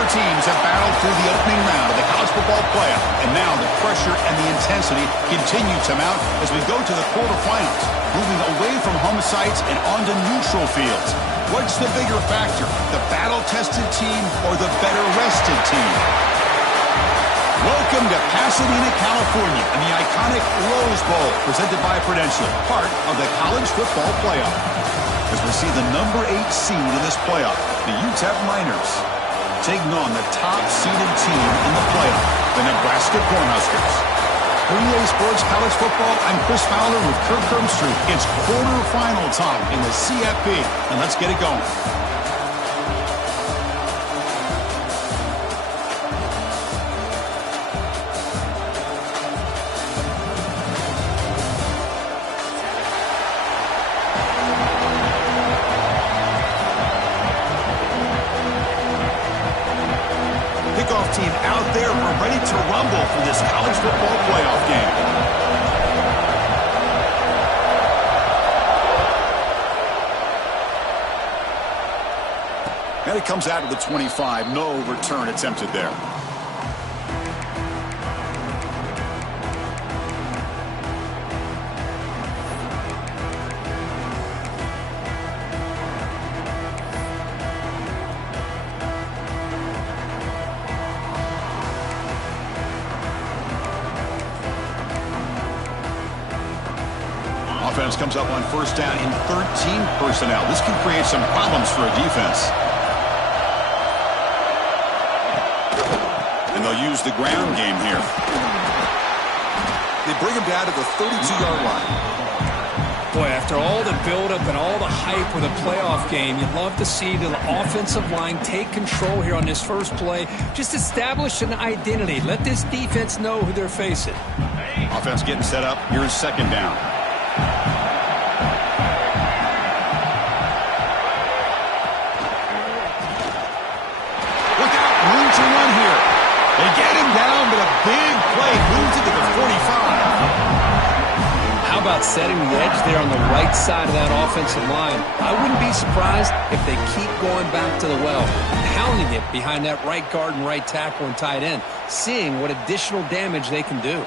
Four teams have battled through the opening round of the college football playoff, and now the pressure and the intensity continue to mount as we go to the quarterfinals, moving away from home sites and onto neutral fields. What's the bigger factor, the battle-tested team or the better-rested team? Welcome to Pasadena, California, and the iconic Rose Bowl, presented by Prudential, part of the college football playoff. As we see the number 8 seed in this playoff, the UTEP Miners, taking on the top-seeded team in the playoff, the Nebraska Cornhuskers. For EA Sports College Football, I'm Chris Fowler with Kirk Herbstreit. It's quarterfinal time in the CFP, and let's get it going. Kickoff team out there. We're ready to rumble for this college football playoff game. And it comes out of the 25. No return attempted there. Offense comes up on first down in 13 personnel. This can create some problems for a defense. And they'll use the ground game here. They bring him down to the 32-yard line. Boy, after all the buildup and all the hype with a playoff game, you'd love to see the offensive line take control here on this first play. Just establish an identity. Let this defense know who they're facing. Offense getting set up. Here is second down. Look out, room to run here. They get him down, but a big play moves it to the 45. How about setting the edge there on the right side of that offensive line? I wouldn't be surprised if they keep going back to the well, pounding it behind that right guard and right tackle and tight end, seeing what additional damage they can do.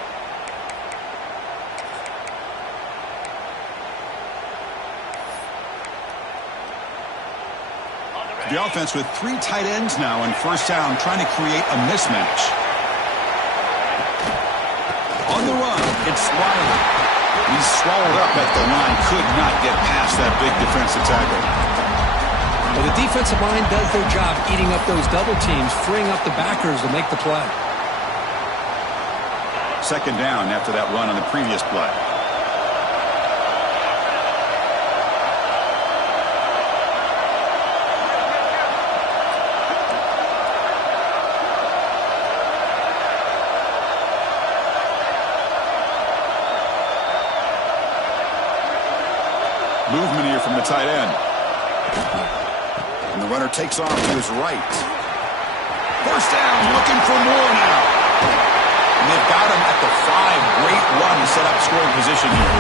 The offense with 3 tight ends now on first down, trying to create a mismatch. On the run, it's Riley. He's swallowed up at the line, could not get past that big defensive tackle. Well, the defensive line does their job eating up those double teams, freeing up the backers to make the play. Second down after that run on the previous play. Movement here from the tight end. And the runner takes off to his right. First down, looking for more now. And they've got him at the 5. Great run to set up scoring position here.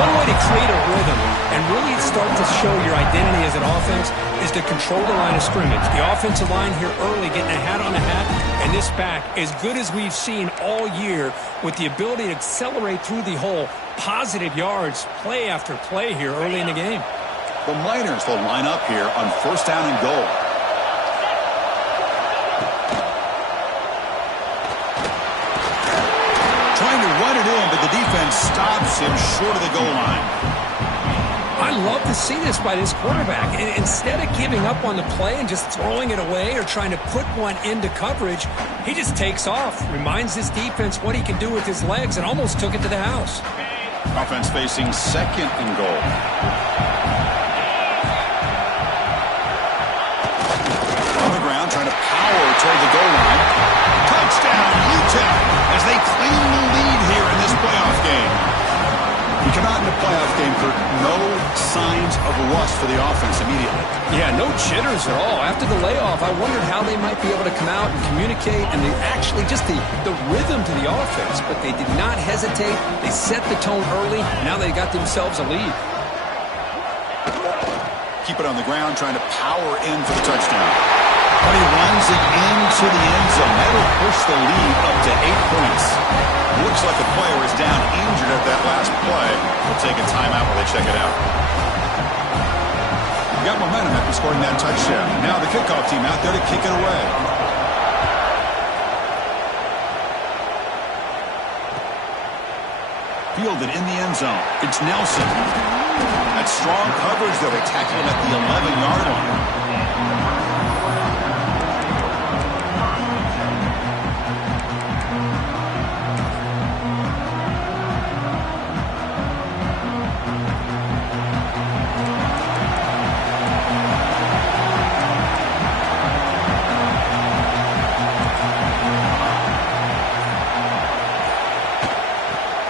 One way to create a rhythm and really start to show your identity as an offense is to control the line of scrimmage. The offensive line here early getting a hat on a hat, and this back as good as we've seen all year with the ability to accelerate through the hole. Positive yards, play after play here early in the game. The Miners will line up here on first down and goal. Trying to run it in, but the defense stops him short of the goal line. I love to see this by this quarterback. Instead of giving up on the play and just throwing it away or trying to put one into coverage, he just takes off, reminds his defense what he can do with his legs, and almost took it to the house. Offense facing second and goal. On the ground, trying to power toward the goal line. Touchdown, UTEP, as they claim the lead here in this playoff game. We come out in the playoff game, Kurt, no signs of rust for the offense immediately. Yeah, no jitters at all. After the layoff, I wondered how they might be able to come out and communicate, and they actually just the rhythm to the offense, but they did not hesitate. They set the tone early. Now they got themselves a lead. Keep it on the ground, trying to power in for the touchdown. 21 into the end zone. That'll push the lead up to 8 points. Looks like a player is down injured at that last play. We'll take a timeout while they check it out. You got momentum after scoring that touchdown. Now the kickoff team out there to kick it away. Fielded in the end zone. It's Nelson. That's strong coverage, though. They tackle him at the 11-yard line.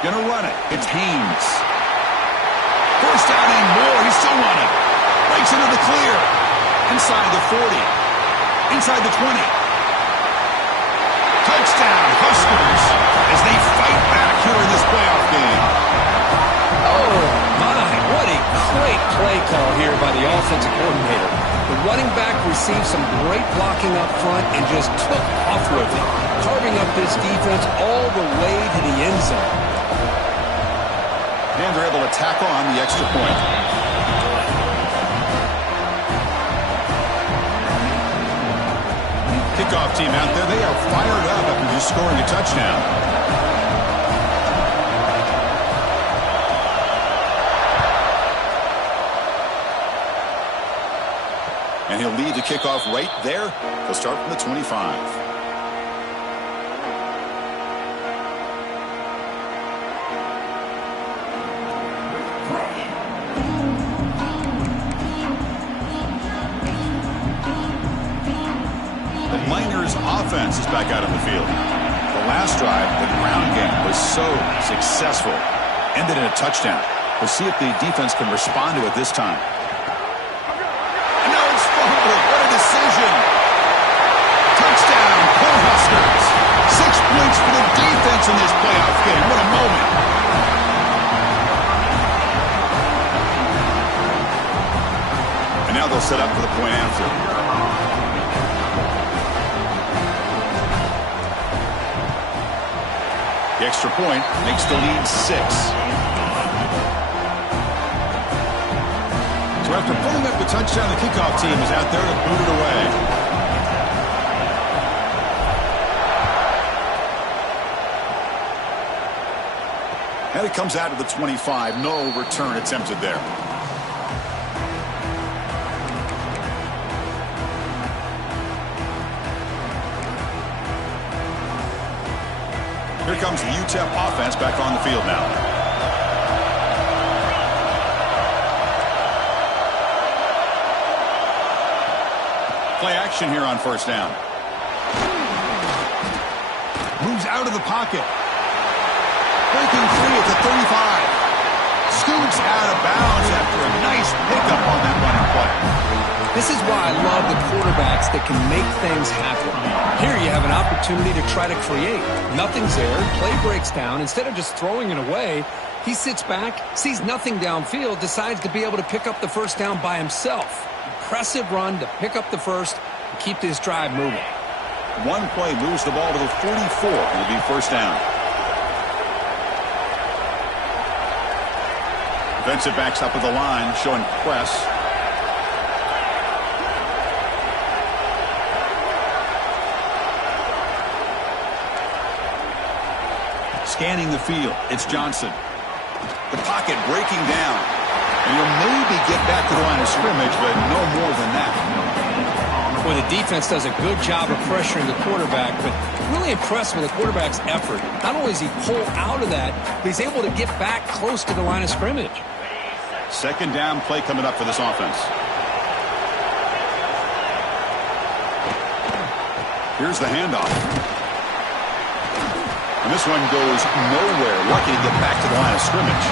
Gonna run it. It's Haynes. First down and more. He's still running. Breaks into the clear. Inside the 40. Inside the 20. Touchdown, Huskers, as they fight back here in this playoff game. Oh, my. What a great play call here by the offensive coordinator. The running back received some great blocking up front and just took off with it, carving up this defense all the way to the end zone. And they're able to tackle on the extra point. Kickoff team out there. They are fired up after just scoring a touchdown. And he'll lead the kickoff right there. They'll start from the 25. Offense is back out on the field. The last drive, the ground game, was so successful. Ended in a touchdown. We'll see if the defense can respond to it this time. And now it's fumbled. What a decision. Touchdown, Cornhuskers. 6 points for the defense in this playoff game. What a moment. And now they'll set up for the point after. The extra point makes the lead 6. So after pulling up the touchdown, the kickoff team is out there to boot it away. And it comes out to the 25. No return attempted there. Here comes the UTEP offense back on the field now. Play action here on first down. Moves out of the pocket. Breaking free at the 35. Scoots out of bounds after a nice pickup on that running play. This is why I love the quarterbacks that can make things happen. Here you have an opportunity to try to create. Nothing's there. Play breaks down. Instead of just throwing it away, he sits back, sees nothing downfield, decides to be able to pick up the first down by himself. Impressive run to pick up the first and keep this drive moving. One play moves the ball to the 44. It'll be first down. Defensive backs up at the line, showing press. Scanning the field, it's Johnson. The pocket breaking down. And he'll maybe get back to the line of scrimmage, but no more than that. Well, the defense does a good job of pressuring the quarterback, but really impressed with the quarterback's effort. Not only does he pull out of that, but he's able to get back close to the line of scrimmage. Second down play coming up for this offense. Here's the handoff. And this one goes nowhere. Lucky to get back to the line of scrimmage.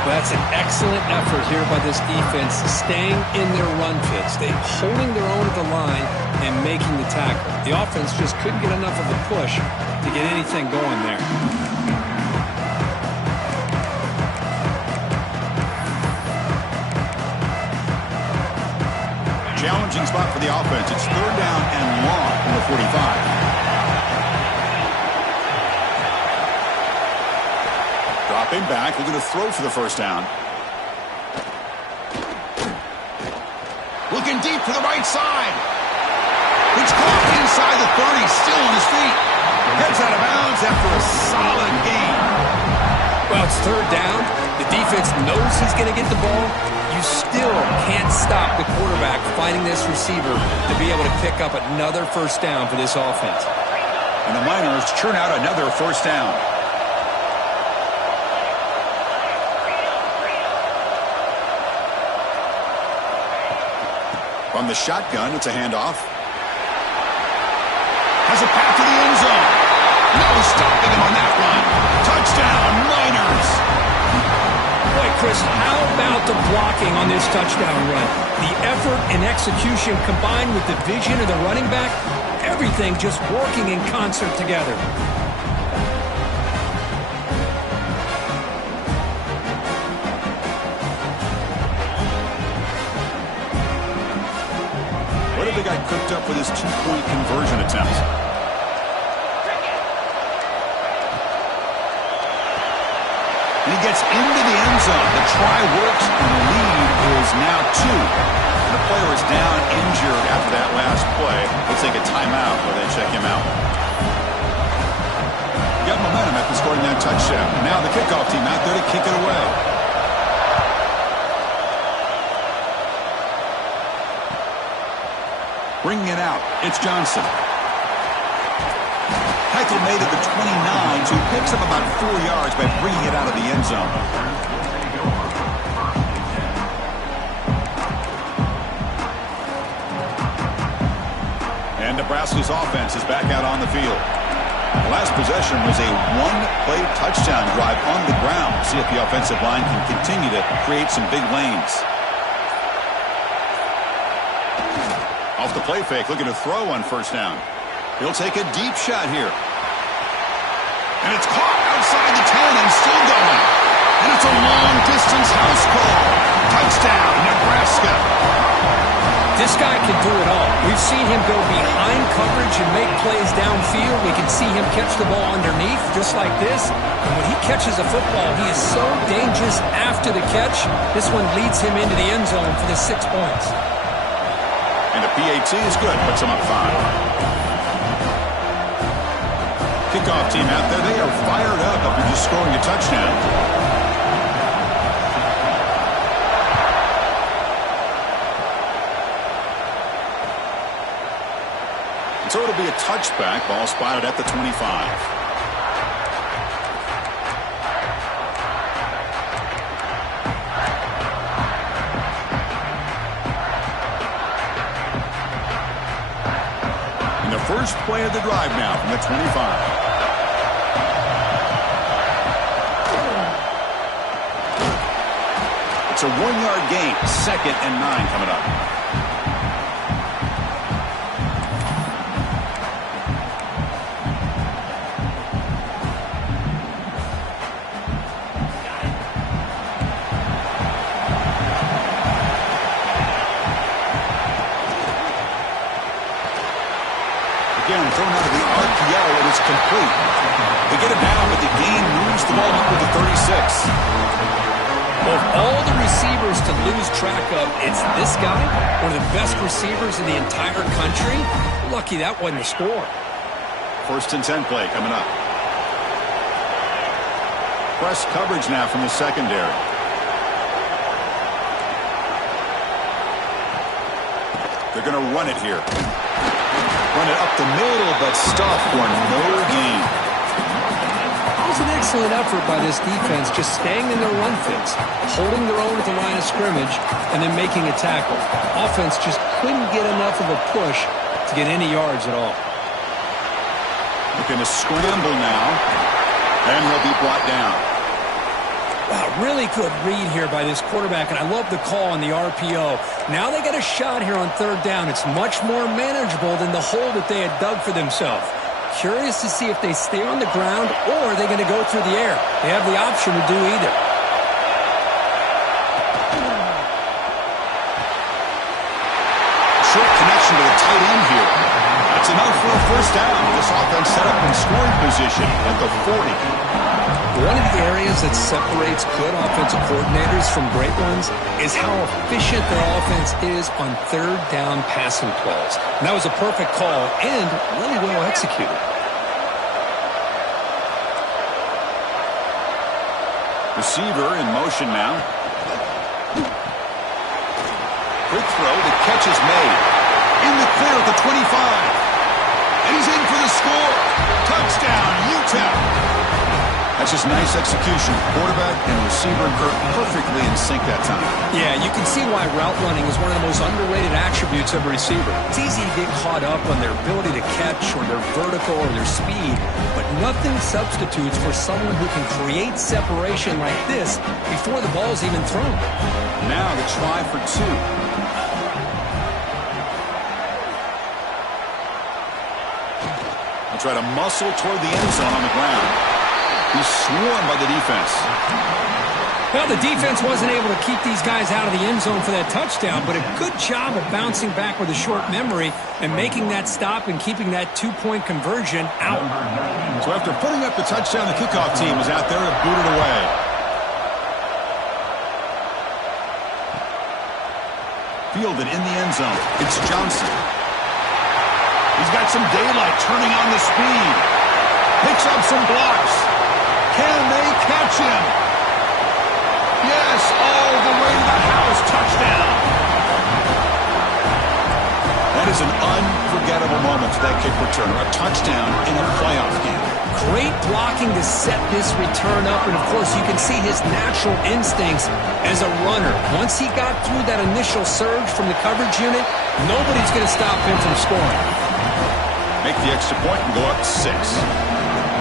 Well, that's an excellent effort here by this defense, staying in their run fits. They're holding their own at the line and making the tackle. The offense just couldn't get enough of a push to get anything going there. Challenging spot for the offense. It's third down and long from the Stepping back, looking to throw for the first down. Looking deep to the right side. It's caught inside the 30, still on his feet. Heads out of bounds after a solid gain. Well, it's third down. The defense knows he's going to get the ball. You still can't stop the quarterback finding this receiver to be able to pick up another first down for this offense. And the Miners churn out another first down. From the shotgun, it's a handoff. Has a pass to the end zone. No stopping him on that one. Touchdown, Miners. Boy, Chris, how about the blocking on this touchdown run? The effort and execution combined with the vision of the running back, everything just working in concert together. What have they got cooked up for this two-point conversion attempt? And he gets into the end zone. The try works, and the lead is now 2. The player is down injured after that last play. They'll take a timeout where they check him out. Got momentum after scoring that touchdown. Now the kickoff team out there to kick it away. Bringing it out, it's Johnson. Heckle made it to 29, so he picks up about 4 yards by bringing it out of the end zone. And Nebraska's offense is back out on the field. The last possession was a one-play touchdown drive on the ground. See if the offensive line can continue to create some big lanes. Off the play fake, looking to throw on first down. He'll take a deep shot here. And it's caught outside the 10 and still going. And it's a long-distance house call. Touchdown, Nebraska. This guy can do it all. We've seen him go behind coverage and make plays downfield. We can see him catch the ball underneath, just like this. And when he catches a football, he is so dangerous after the catch. This one leads him into the end zone for the 6 points. And the PAT is good. Puts them up 5. Kickoff team out there. They are fired up after just scoring a touchdown. So it'll be a touchback. Ball spotted at the 25. First play of the drive now from the 25. It's a 1-yard gain. 2nd and 9 coming up. Again, thrown out of the RPO, and it's complete. They get it down, but the gain moves the ball up to the 36. Of all the receivers to lose track of, it's this guy, one of the best receivers in the entire country. Lucky that wasn't a score. 1st and 10 play coming up. Press coverage now from the secondary. They're going to run it here. Run it up the middle, but stuffed for no gain. It was an excellent effort by this defense, just staying in their run fits, holding their own at the line of scrimmage, and then making a tackle. Offense just couldn't get enough of a push to get any yards at all. Looking to scramble now, and he'll be brought down. Wow, really good read here by this quarterback, and I love the call on the RPO. Now they got a shot here on 3rd down. It's much more manageable than the hole that they had dug for themselves. Curious to see if they stay on the ground or are they going to go through the air. They have the option to do either. Short connection to the tight end here. That's enough for a first down. This offense set up in scoring position at the 40. One of the areas that separates good offensive coordinators from great ones is how efficient their offense is on third down passing plays. And that was a perfect call and really well executed. Receiver in motion now. Quick throw. The catch is made. In the clear at the 25. And he's in for the score. Touchdown, UTEP. That's just nice execution. Quarterback and receiver perfectly in sync that time. Yeah, you can see why route running is one of the most underrated attributes of a receiver. It's easy to get caught up on their ability to catch or their vertical or their speed, but nothing substitutes for someone who can create separation like this before the ball's even thrown. Now the try for two. They'll try to muscle toward the end zone on the ground. He's swarmed by the defense. Well, the defense wasn't able to keep these guys out of the end zone for that touchdown, but a good job of bouncing back with a short memory and making that stop and keeping that two-point conversion out. So after putting up the touchdown, the kickoff team is out there to boot it away. Fielded in the end zone. It's Johnson. He's got some daylight turning on the speed. Picks up some blocks. Can they catch him? Yes, all the way to the house. Touchdown. That is an unforgettable moment for that kick returner. A touchdown in a playoff game. Great blocking to set this return up, and of course you can see his natural instincts as a runner. Once he got through that initial surge from the coverage unit, nobody's going to stop him from scoring. Make the extra point and go up 6.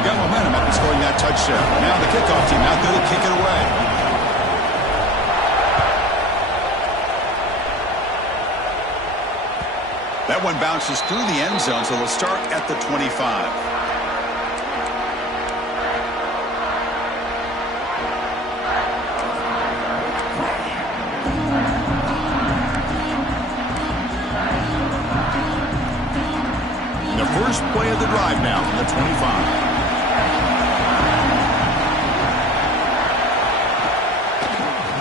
Got momentum after scoring that touchdown. Now the kickoff team out there to kick it away. That one bounces through the end zone, so they'll start at the 25. The first play of the drive now from the 25.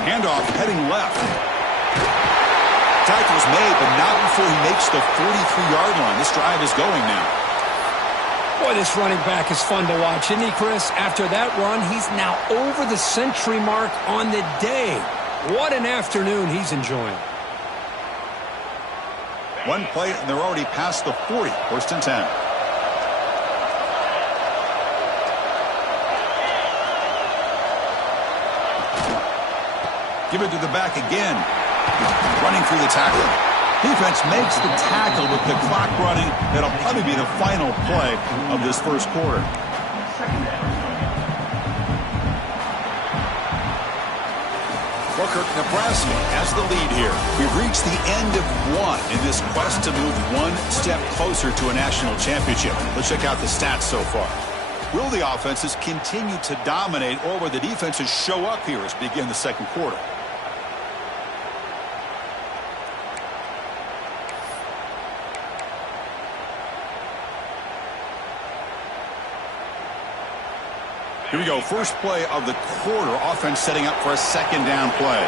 Handoff heading left. Tackle's made, but not before he makes the 43-yard line. This drive is going now. Boy, this running back is fun to watch, isn't he, Chris? After that run, he's now over the century mark on the day. What an afternoon he's enjoying. One play, and they're already past the 40. First and 10. Give it to the back again. Running through the tackle. Defense makes the tackle with the clock running. That'll probably be the final play of this first quarter. Booker, Nebraska has the lead here. We've reached the end of one in this quest to move one step closer to a national championship. Let's check out the stats so far. Will the offenses continue to dominate, or will the defenses show up here as we begin the second quarter? Here we go. First play of the quarter. Offense setting up for a second down play.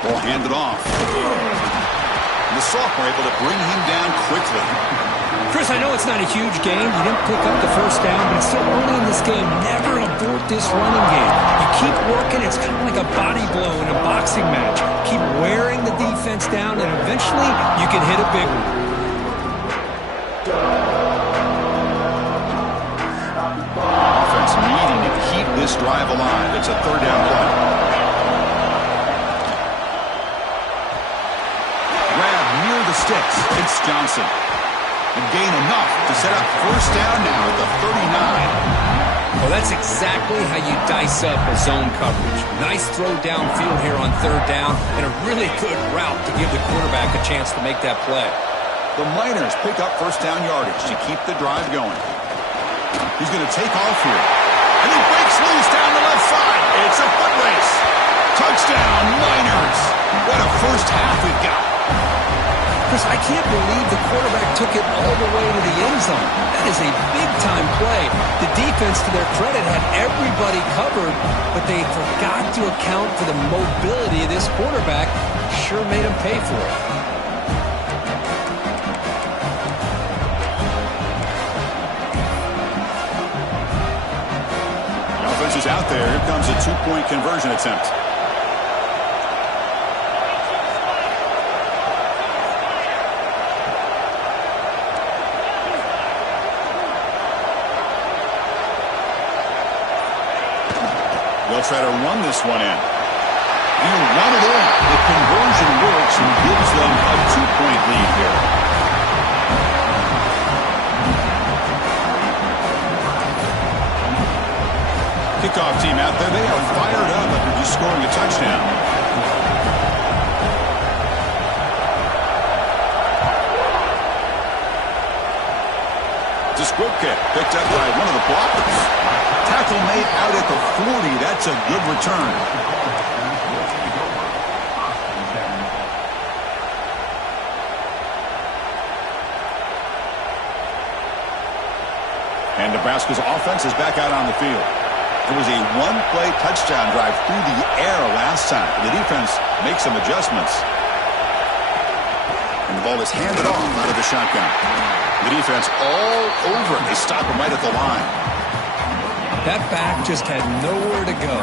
Ball handed off. And the sophomore able to bring him down quickly. Chris, I know it's not a huge game. You didn't pick up the first down, but it's still early in this game. Never abort this running game. You keep working. It's kind of like a body blow in a boxing match. Keep wearing the defense down, and eventually you can hit a big one. Offense needing to keep this drive alive. It's a third down play. Grab near the sticks. It's Johnson. And gain enough to set up first down now at the 39. Well, that's exactly how you dice up a zone coverage. Nice throw downfield here on third down, and a really good route to give the quarterback a chance to make that play. The Miners pick up first down yardage to keep the drive going. He's going to take off here. And he breaks loose down the left side. It's a foot race. Touchdown, Miners. What a first half we've got. Chris, I can't believe the quarterback took it all the way to the end zone. That is a big-time play. The defense, to their credit, had everybody covered, but they forgot to account for the mobility of this quarterback. Sure made him pay for it. The offense is out there. Here comes a two-point conversion attempt. They'll try to run this one in. He'll run it in. The conversion works and gives them a two-point lead here. Kickoff team out there. They are fired up after just scoring a touchdown. It's a squib kick picked up by one of the blockers. Tackle made out at the 40. That's a good return. And Nebraska's offense is back out on the field. It was a one-play touchdown drive through the air last time. The defense makes some adjustments. And the ball is handed off out of the shotgun. The defense all over it. They stop him right at the line. That back just had nowhere to go.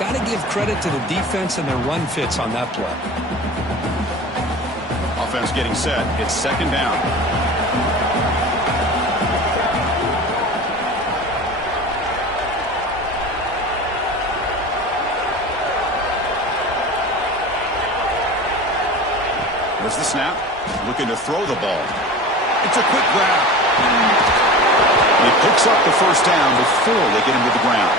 Got to give credit to the defense and their run fits on that play. Offense getting set. It's second down. There's the snap. Looking to throw the ball. It's a quick grab. He picks up the first down before they get him to the ground.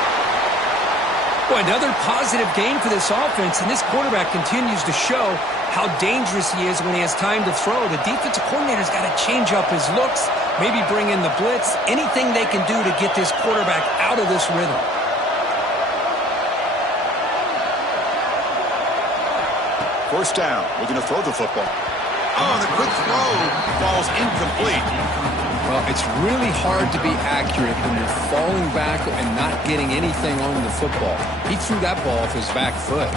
Boy, another positive game for this offense, and this quarterback continues to show how dangerous he is when he has time to throw. The defensive coordinator's got to change up his looks, maybe bring in the blitz, anything they can do to get this quarterback out of this rhythm. First down, looking to throw the football. Oh, the quick throw falls incomplete. Well, it's really hard to be accurate when you're falling back and not getting anything on the football. He threw that ball off his back foot.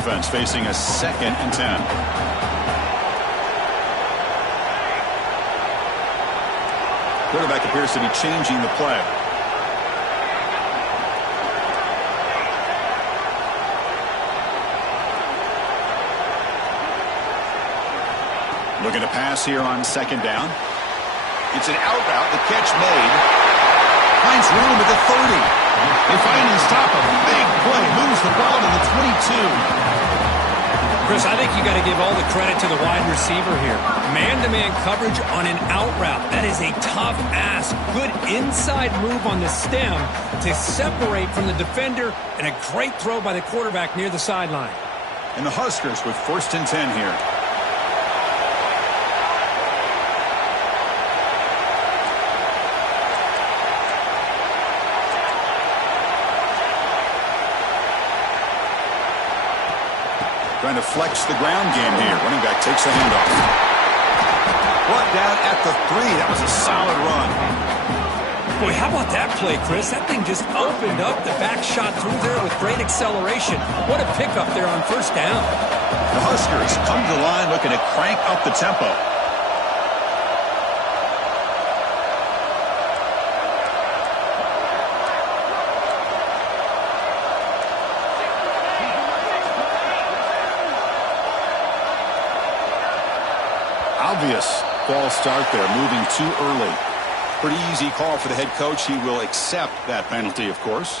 Offense facing a 2nd and 10. Quarterback appears to be changing the play. Looking to pass here on second down. It's an out route. The catch made. Finds room at the 30. They finally stop a big play. Moves the ball to the 22. Chris, I think you got to give all the credit to the wide receiver here. Man-to-man coverage on an out route. That is a tough ask. Good inside move on the stem to separate from the defender, and a great throw by the quarterback near the sideline. And the Huskers with 1st and 10 here. Trying to flex the ground game here. Running back takes the handoff. Brought down at the 3. That was a solid run. Boy, how about that play, Chris? That thing just opened up. The back shot through there with great acceleration. What a pickup there on first down. The Huskers come to the line looking to crank up the tempo. Obvious false start there, moving too early. Pretty easy call for the head coach. He will accept that penalty, of course.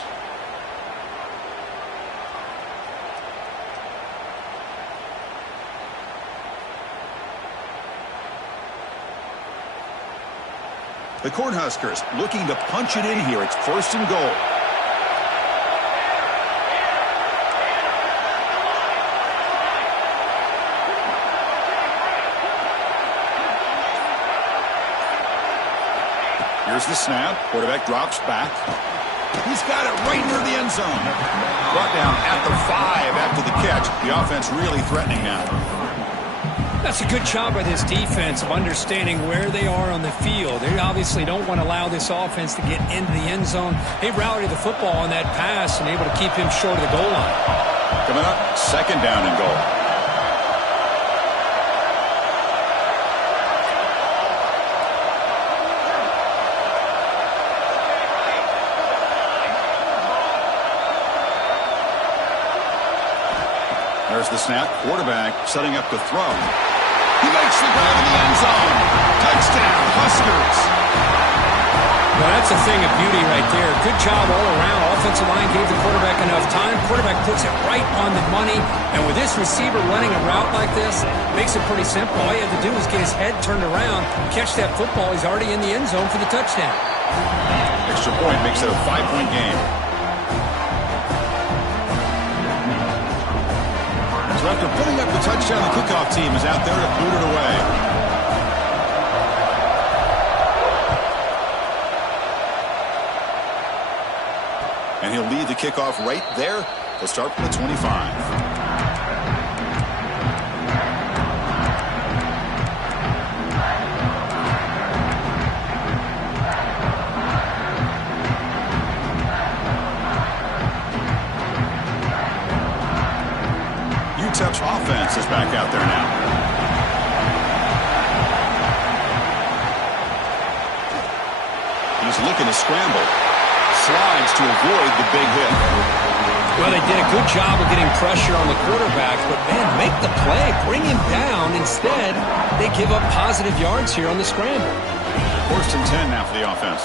The Cornhuskers looking to punch it in here. It's 1st and goal. Here's the snap. Quarterback drops back. He's got it right near the end zone. Brought down at the 5 after the catch. The offense really threatening now. That's a good job by this defense of understanding where they are on the field. They obviously don't want to allow this offense to get into the end zone. They rallied the football on that pass and able to keep him short of the goal line. Coming up, second down and goal. There's the snap. Quarterback setting up to throw. He makes the grab in the end zone. Touchdown, Huskers. Well, that's a thing of beauty right there. Good job all around. Offensive line gave the quarterback enough time. Quarterback puts it right on the money. And with this receiver running a route like this, makes it pretty simple. All you have to do is get his head turned around, catch that football. He's already in the end zone for the touchdown. Extra point makes it a 5-point game. So after putting up the touchdown, the kickoff team is out there to boot it away. And he'll lead the kickoff right there. He'll start from the 25. UTEP's offense is back out there now. He's looking to scramble. Slides to avoid the big hit. Well, they did a good job of getting pressure on the quarterback, but, man, make the play. Bring him down. Instead, they give up positive yards here on the scramble. 1st and 10 now for the offense.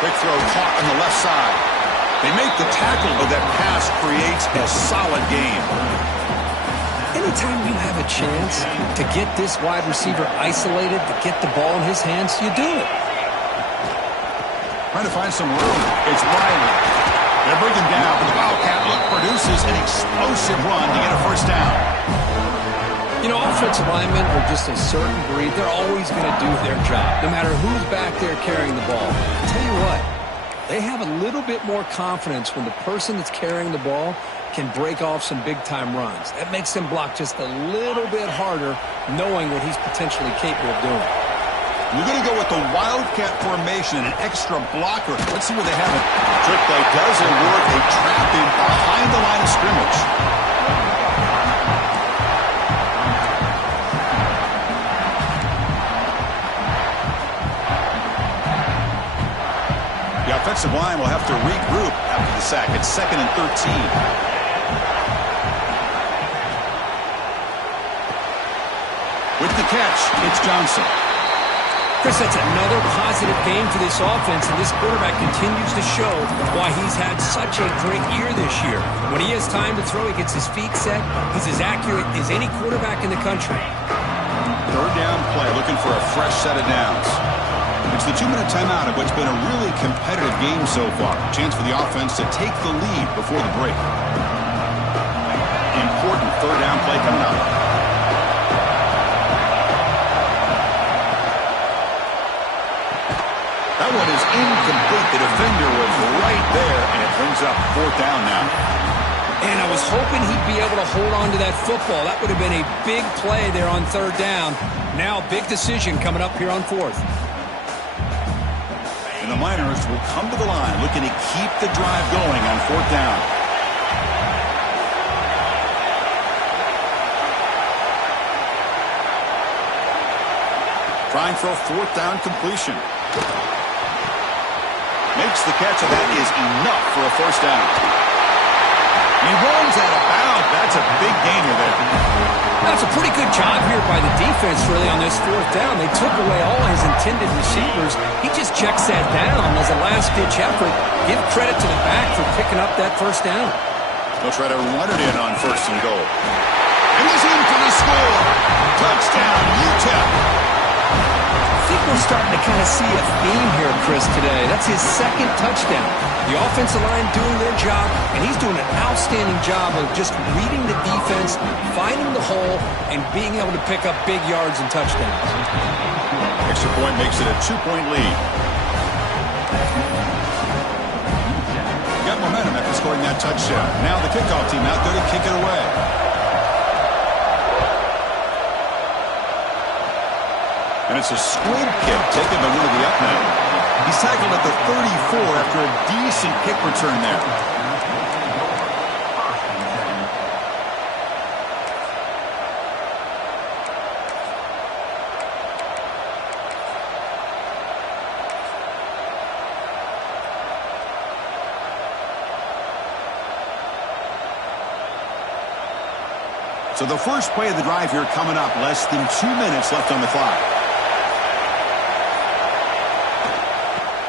Quick throw caught on the left side. They make the tackle, but that pass creates a solid gain. Anytime you have a chance to get this wide receiver isolated, to get the ball in his hands, you do it. Trying to find some room. It's Riley. They're bringing down, but the Wildcat look produces an explosive run to get a first down. You know, offensive linemen are just a certain breed. They're always going to do their job, no matter who's back there carrying the ball. I tell you what, they have a little bit more confidence when the person that's carrying the ball can break off some big-time runs. That makes them block just a little bit harder, knowing what he's potentially capable of doing. We're going to go with the Wildcat formation and an extra blocker. Let's see where they have it. Trick play doesn't work. They trap him behind the line of scrimmage. The offensive line will have to regroup after the sack. It's 2nd and 13. With the catch, it's Johnson. Chris, that's another positive game for this offense, and this quarterback continues to show why he's had such a great year this year. When he has time to throw, he gets his feet set. He's as accurate as any quarterback in the country. 3rd down play, looking for a fresh set of downs. It's the 2-minute timeout of what's been a really competitive game so far. Chance for the offense to take the lead before the break. Important 3rd down play coming up. That one is incomplete. The defender was right there, and it brings up 4th down now. And I was hoping he'd be able to hold on to that football. That would have been a big play there on 3rd down. Now, big decision coming up here on 4th. And the Miners will come to the line looking to keep the drive going on 4th down. Trying for a 4th down completion. Makes the catch, and that is enough for a 1st down. He runs out of bounds. That's a big gainer there. That's a pretty good job here by the defense, really, on this 4th down. They took away all his intended receivers. He just checks that down as a last-ditch effort. Give credit to the back for picking up that 1st down. They'll try to run it in on 1st and goal. And he's in for the score. Touchdown, UTEP. I think we're starting to kind of see a theme here, Chris, today. That's his 2nd touchdown. The offensive line doing their job, and he's doing an outstanding job of just reading the defense, finding the hole, and being able to pick up big yards and touchdowns. Extra point makes it a 2-point lead. scoring that touchdown. Now the kickoff team out there to kick it away. And it's a squib kick taken by one of the up men. He's tackled at the 34 after a decent kick return there. So the first play of the drive here coming up, less than 2 minutes left on the clock.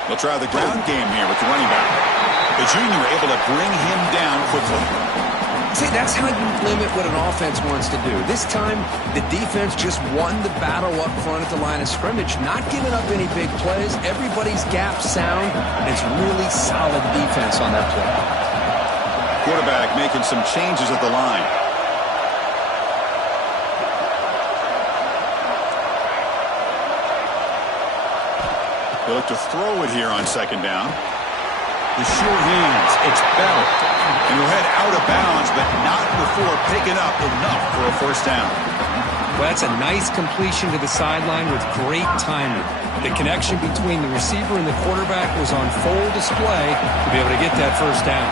They'll try the ground game here with the running back. The junior able to bring him down quickly. See, that's how you limit what an offense wants to do. This time, the defense just won the battle up front at the line of scrimmage, not giving up any big plays. Everybody's gap sound, and it's really solid defense on that play. Quarterback making some changes at the line. They look to throw it here on second down. The short hands, it's Bell. And he'll head out of bounds, but not before picking up enough for a first down. Well, that's a nice completion to the sideline with great timing. The connection between the receiver and the quarterback was on full display to be able to get that first down.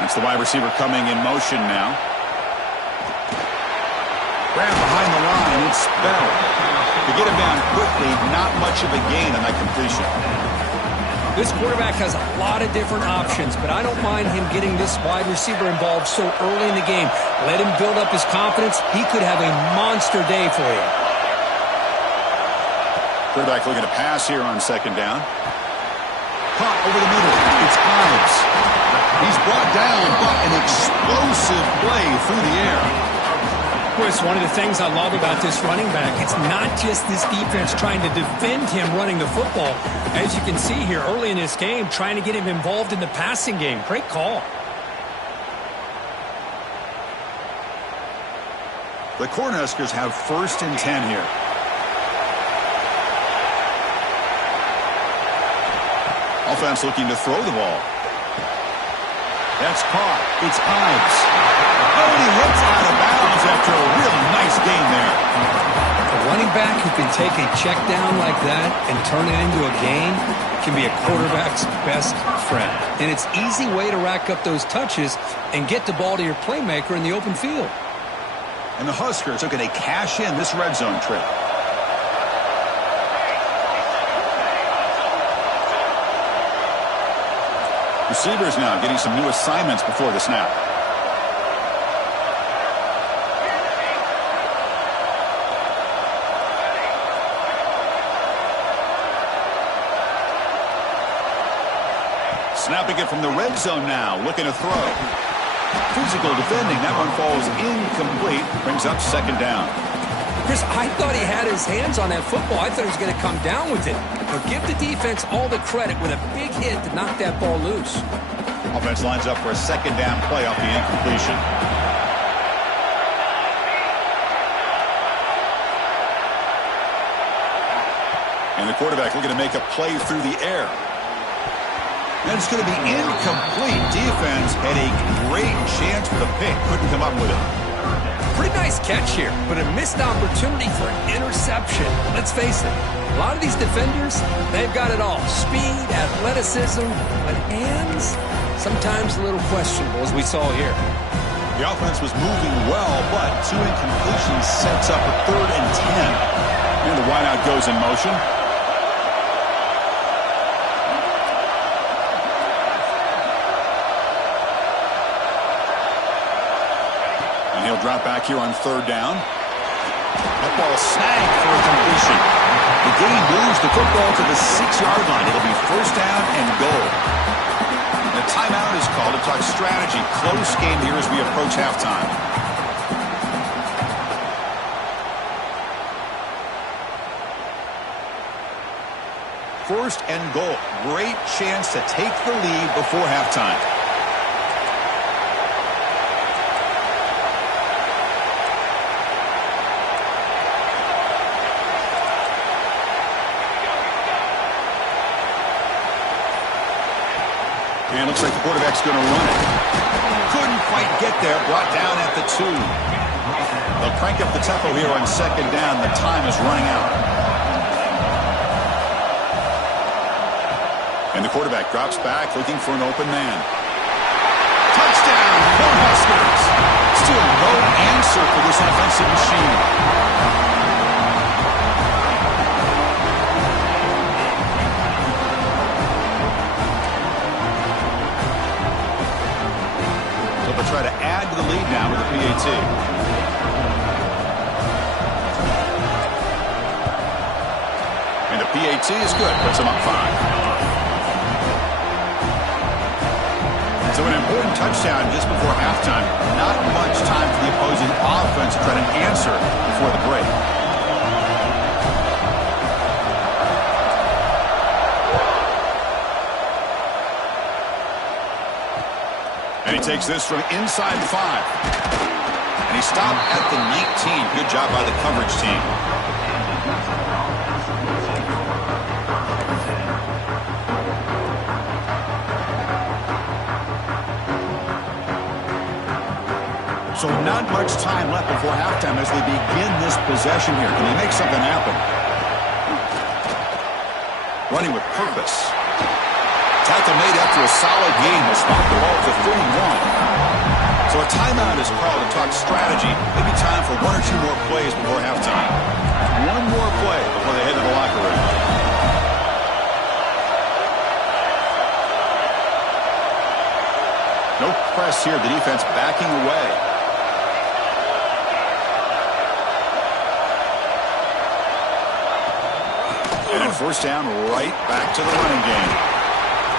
That's the wide receiver coming in motion now. Grab behind the line, it's Bell. To get him down quickly, not much of a gain on that completion. This quarterback has a lot of different options, but I don't mind him getting this wide receiver involved so early in the game. Let him build up his confidence. He could have a monster day for you. Quarterback looking to pass here on second down. Caught over the middle. It's Ives. He's brought down, but an explosive play through the air. Chris, one of the things I love about this running back, it's not just this defense trying to defend him running the football. As you can see here early in this game, trying to get him involved in the passing game. Great call. The Cornhuskers have 1st and 10 here. Offense looking to throw the ball. That's caught. It's Ives. Oh, and he hits out of bounds after a real nice gain there. A running back who can take a check down like that and turn it into a gain can be a quarterback's best friend. And it's an easy way to rack up those touches and get the ball to your playmaker in the open field. And the Huskers are going to cash in this red zone trip. Receivers now getting some new assignments before the snap. Snapping it from the red zone now, looking to throw. Physical defending, that one falls incomplete, brings up second down. Chris, I thought he had his hands on that football. I thought he was going to come down with it. But give the defense all the credit with a big hit to knock that ball loose. Offense lines up for a second down play off the incompletion. And the quarterback looking to make a play through the air. And it's going to be incomplete. Defense had a great chance for the pick. Couldn't come up with it. Pretty nice catch here, but a missed opportunity for an interception. Let's face it, a lot of these defenders, they've got it all. Speed, athleticism, but hands, sometimes a little questionable, as we saw here. The offense was moving well, but 2 incompletions sets up a 3rd and 10. And the wideout goes in motion. He'll drop back here on 3rd down. That ball snagged for a completion. The gain moves the football to the 6-yard line. It'll be 1st down and goal. The timeout is called to talk strategy. Close game here as we approach halftime. First and goal. Great chance to take the lead before halftime. And looks like the quarterback's going to run it. Couldn't quite get there. Brought down at the 2. They'll crank up the tempo here on second down. The time is running out. And the quarterback drops back looking for an open man. Touchdown, Cornhuskers! Still no answer for this offensive machine. So they'll try to add to the lead now with the PAT. And the PAT is good, puts them up 5. So an important touchdown just before halftime. Not much time for the opposing offense to try to answer before the break. And he takes this from inside the 5. And he stopped at the 19. Good job by the coverage team. So not much time left before halftime as they begin this possession here. Can they make something happen? Running with purpose. Tackle made after a solid gain. Will spot the ball to 31. So a timeout is called to talk strategy. Maybe time for 1 or 2 more plays before halftime. 1 more play before they head to the locker room. No press here. The defense backing away. First down, right back to the running game.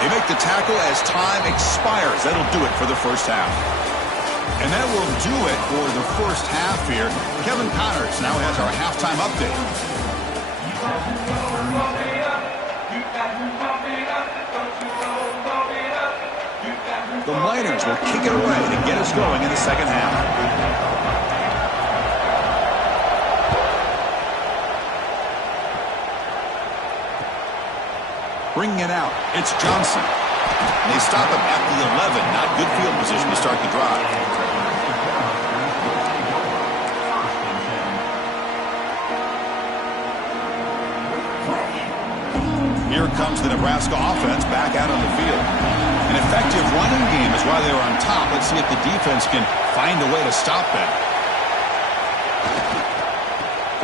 They make the tackle as time expires. That'll do it for the first half. And that will do it for the first half here. Kevin Connors now has our halftime update. The Miners will kick it away to get us going in the second half. Bringing it out, it's Johnson. And they stop him at the 11. Not good field position to start the drive. Here comes the Nebraska offense back out on the field. An effective running game is why they were on top. Let's see if the defense can find a way to stop them.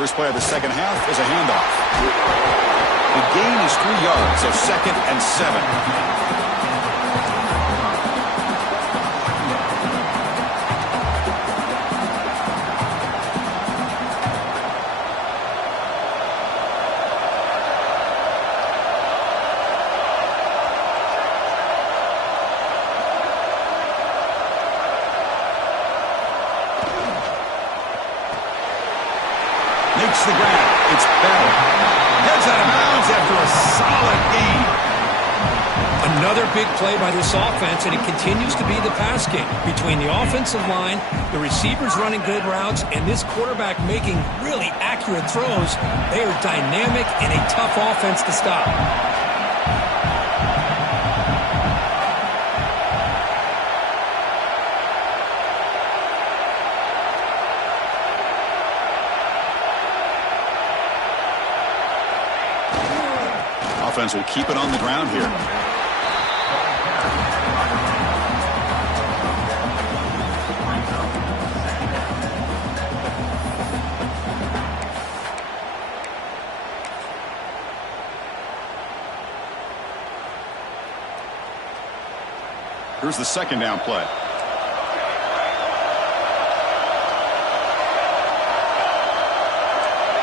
First play of the second half is a handoff. The gain is 3 yards, so 2nd and 7. Makes the grab. It's Bell. Heads out of bounds after a solid gain. Another big play by this offense, and it continues to be the pass game. Between the offensive line, the receivers running good routes, and this quarterback making really accurate throws, they are dynamic and a tough offense to stop. Offense will keep it on the ground here. Here's the second down play.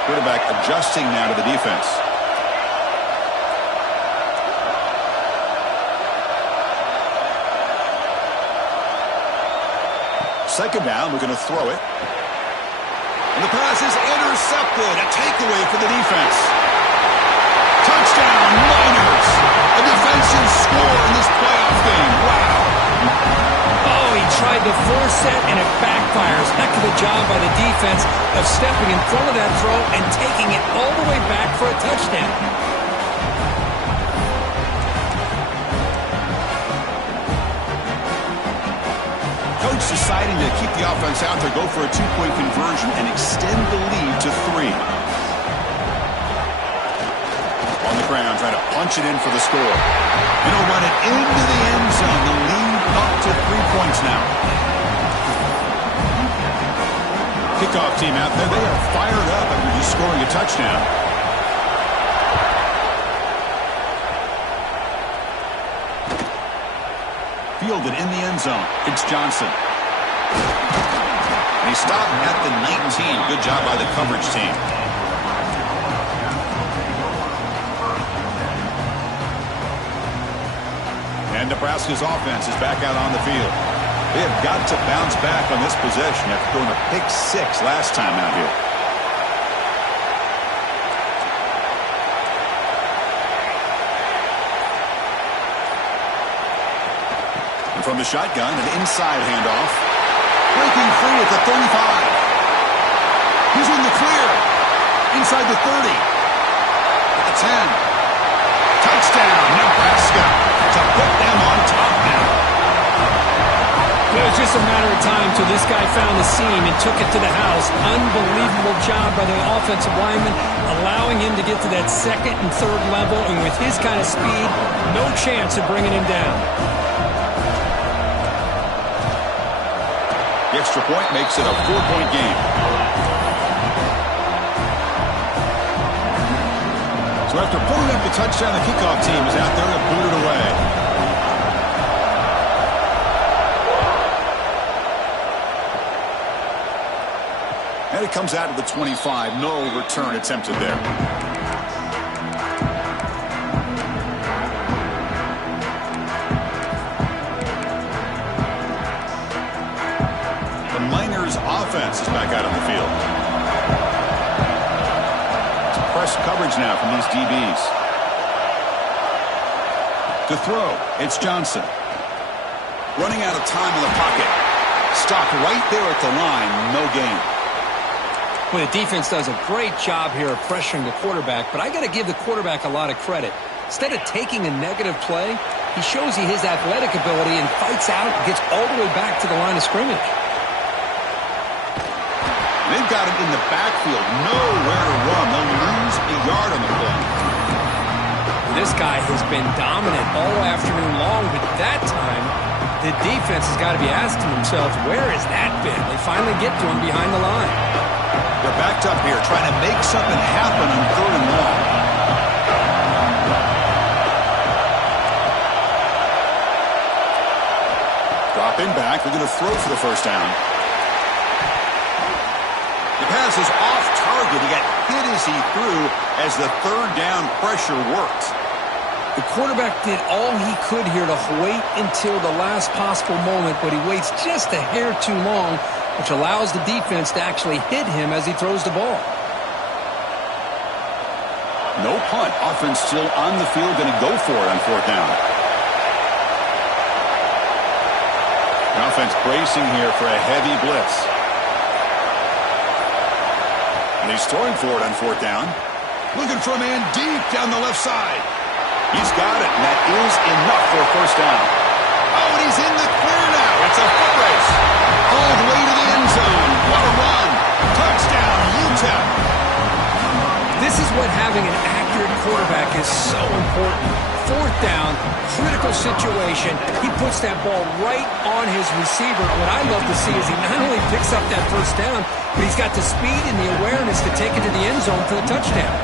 Quarterback adjusting now to the defense. Second down, we're going to throw it. And the pass is intercepted. A takeaway for the defense. Touchdown, Miners. A defensive score in this playoff game. Wow. Oh, he tried to force it, and it backfires. Heck of a job by the defense of stepping in front of that throw and taking it all the way back for a touchdown. deciding to keep the offense out there, go for a two-point conversion, and extend the lead to 3. On the ground, trying to punch it in for the score. And he'll run it into the end zone. The lead up to 3 points now. Kickoff team out there. They are fired up after just scoring a touchdown. Fielded in the end zone. It's Johnson. And he stopped at the 19. Good job by the coverage team. And Nebraska's offense is back out on the field. They have got to bounce back on this possession after throwing a pick 6 last time out here. And from the shotgun, an inside handoff. Breaking free at the 35. He's in the clear. Inside the 30. At the 10. Touchdown, Nebraska, to put them on top now. It was just a matter of time till this guy found the seam and took it to the house. Unbelievable job by the offensive lineman, allowing him to get to that second and third level, and with his kind of speed, no chance of bringing him down. The extra point makes it a 4-point game. So after pulling up the touchdown, the kickoff team is out there to boot it away. And it comes out to the 25. No return attempted there. The Miners offense is back out on the field. It's press coverage now from these DBs. To throw, it's Johnson. Running out of time in the pocket. Stopped right there at the line. No gain. Well, the defense does a great job here of pressuring the quarterback, but I got to give the quarterback a lot of credit. Instead of taking a negative play, he shows you his athletic ability and fights out and gets all the way back to the line of scrimmage. They've got him in the backfield. Nowhere to run. They'll lose a yard on the play. This guy has been dominant all afternoon long, but that time, the defense has got to be asking themselves, where has that been? They finally get to him behind the line. They're backed up here trying to make something happen on 3rd and long. Dropping back. They're going to throw for the first down. The pass is off target. He got hit as he threw as the 3rd down pressure worked. The quarterback did all he could here to wait until the last possible moment, but he waits just a hair too long, which allows the defense to actually hit him as he throws the ball. No punt. Offense still on the field, going to go for it on 4th down. The offense bracing here for a heavy blitz. And he's throwing for it on 4th down. Looking for a man deep down the left side. He's got it, and that is enough for a first down. Oh, and he's in the clear now. It's a foot race. All the way to the end zone. What a run. Touchdown, UTEP. This is what having an accurate quarterback is so important. 4th down, critical situation. He puts that ball right on his receiver. What I love to see is he not only picks up that first down, but he's got the speed and the awareness to take it to the end zone for the touchdown.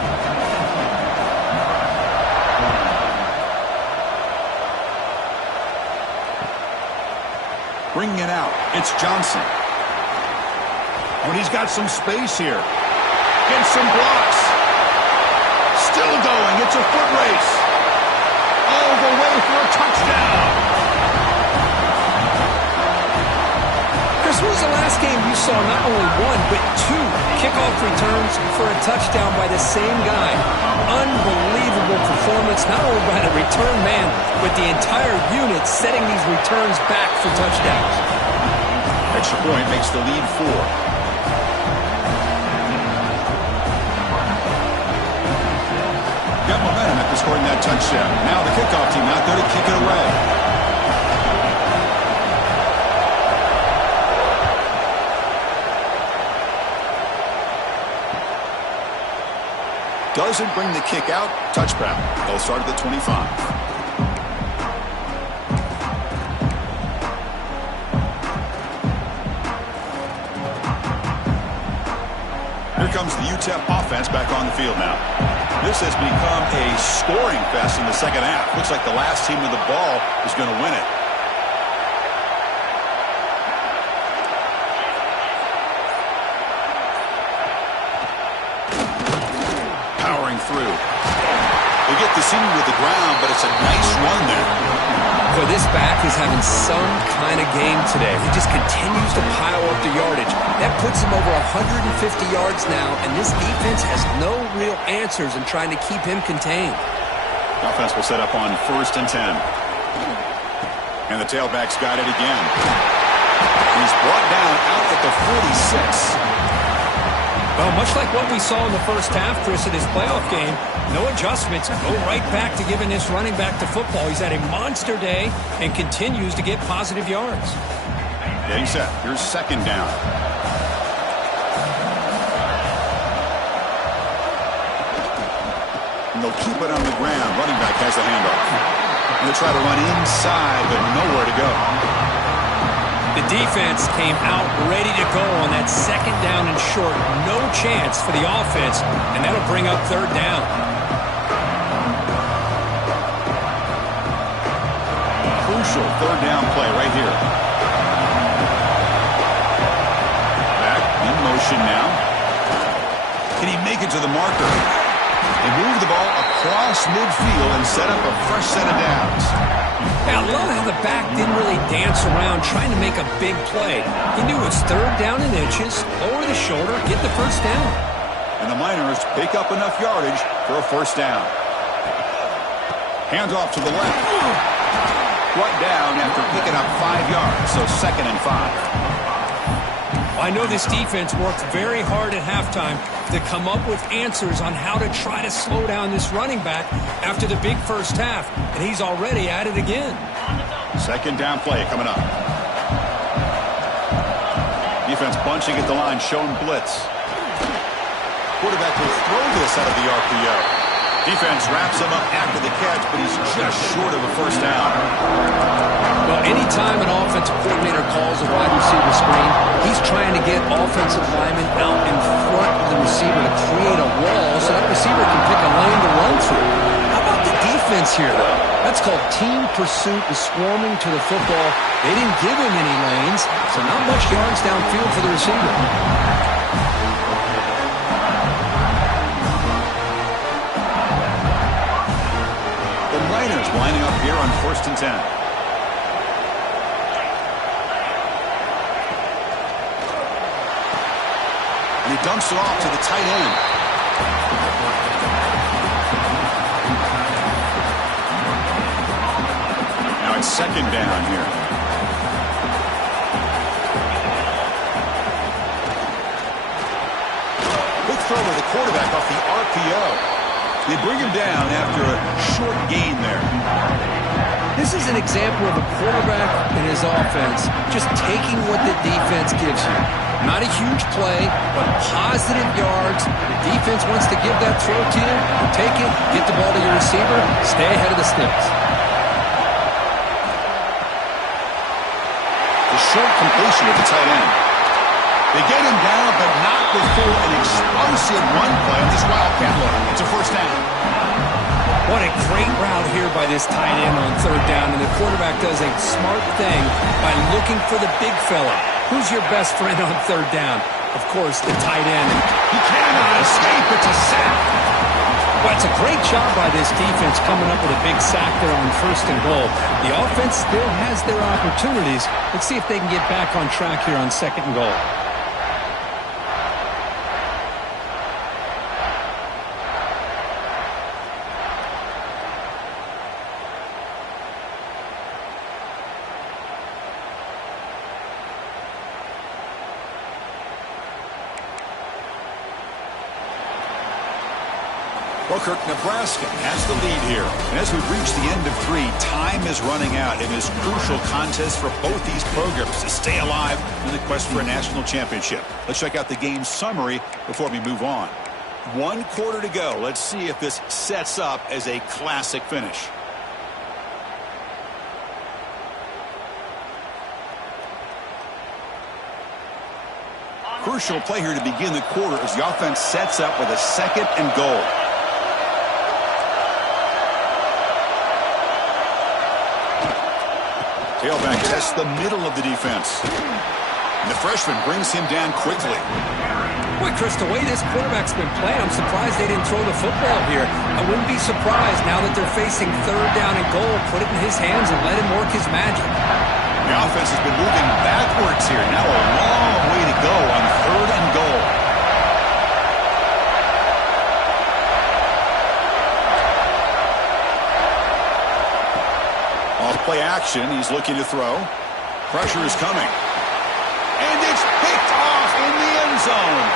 Bringing it out, it's Johnson. Oh, and he's got some space here. Gets some blocks. Still going, it's a foot race. All the way for a touchdown. Chris, when was the last game you saw not only 1, but 2 kickoff returns for a touchdown by the same guy? Unbelievable performance, not only by the return man, but the entire unit setting these returns back for touchdowns. Extra point makes the lead 4. Got momentum after scoring that touchdown. Now the kickoff team out there to kick it away. doesn't bring the kick out. Touchback. They'll start at the 25. Here comes the UTEP offense back on the field now. This has become a scoring fest in the second half. Looks like the last team with the ball is going to win it. Powering through. They get the seam with the ground, but it's a nice run there. Boy, this back is having some kind of game today. He just continues to pile up the yardage. That puts him over 150 yards now, and this defense has no real answers in trying to keep him contained. Offense will set up on 1st and 10. And the tailback's got it again. He's brought down out at the 46. Well, much like what we saw in the first half, Chris, of this playoff game, no adjustments. Go right back to giving this running back to football. He's had a monster day and continues to get positive yards. Getting set. Here's 2nd down. And they'll keep it on the ground. Running back has the handoff. And they'll try to run inside, but nowhere to go. The defense came out ready to go on that 2nd down and short. No chance for the offense, and that'll bring up 3rd down. Crucial 3rd down play right here. Back in motion now. Can he make it to the marker? They move the ball across midfield and set up a fresh set of downs. Yeah, I love how the back didn't really dance around trying to make a big play. He knew it was 3rd down and inches, lower the shoulder, get the 1st down. And the Miners pick up enough yardage for a 1st down. Hands off to the left. Brought down after picking up 5 yards, so 2nd and 5. I know this defense worked very hard at halftime to come up with answers on how to try to slow down this running back after the big first half, and he's already at it again. 2nd down play coming up. Defense bunching at the line, showing blitz. Quarterback will throw this out of the RPO. Defense wraps him up after the catch, but he's just short of a 1st down. Well, anytime an offensive coordinator calls a wide receiver screen, he's trying to get offensive linemen out in front of the receiver to create a wall so that receiver can pick a lane to run through. How about the defense here, though? That's called team pursuit and swarming to the football. They didn't give him any lanes, so not much yards downfield for the receiver. The Miners lining up here on 1st and 10. And he dumps it off to the tight end. Now it's 2nd down here. Quick throw to the quarterback off the RPO. They bring him down after a short gain there. This is an example of a quarterback and his offense just taking what the defense gives you. Not a huge play, but positive yards. The defense wants to give that throw to you. You take it, get the ball to your receiver, stay ahead of the sticks. The short completion of the tight end. They get him down, but not before an explosive run play on this Wildcat look. It's a 1st down. What a great route here by this tight end on 3rd down, and the quarterback does a smart thing by looking for the big fella. Who's your best friend on 3rd down? Of course, the tight end. He cannot escape. It's a sack. Well, it's a great job by this defense coming up with a big sack there on 1st and goal. The offense still has their opportunities. Let's see if they can get back on track here on 2nd and goal. Well, Kirk, Nebraska has the lead here. And as we've reached the end of 3, time is running out in this crucial contest for both these programs to stay alive in the quest for a national championship. Let's check out the game summary before we move on. 1 quarter to go. Let's see if this sets up as a classic finish. Crucial play here to begin the quarter as the offense sets up with a 2nd and goal. Tailback tests the middle of the defense. And the freshman brings him down quickly. Boy, Chris, the way this quarterback's been playing, I'm surprised they didn't throw the football here. I wouldn't be surprised now that they're facing 3rd down and goal. Put it in his hands and let him work his magic. The offense has been moving backwards here. Now a long way to go on 3rd and goal. Off play action. He's looking to throw. Pressure is coming. And it's picked off in the end zone.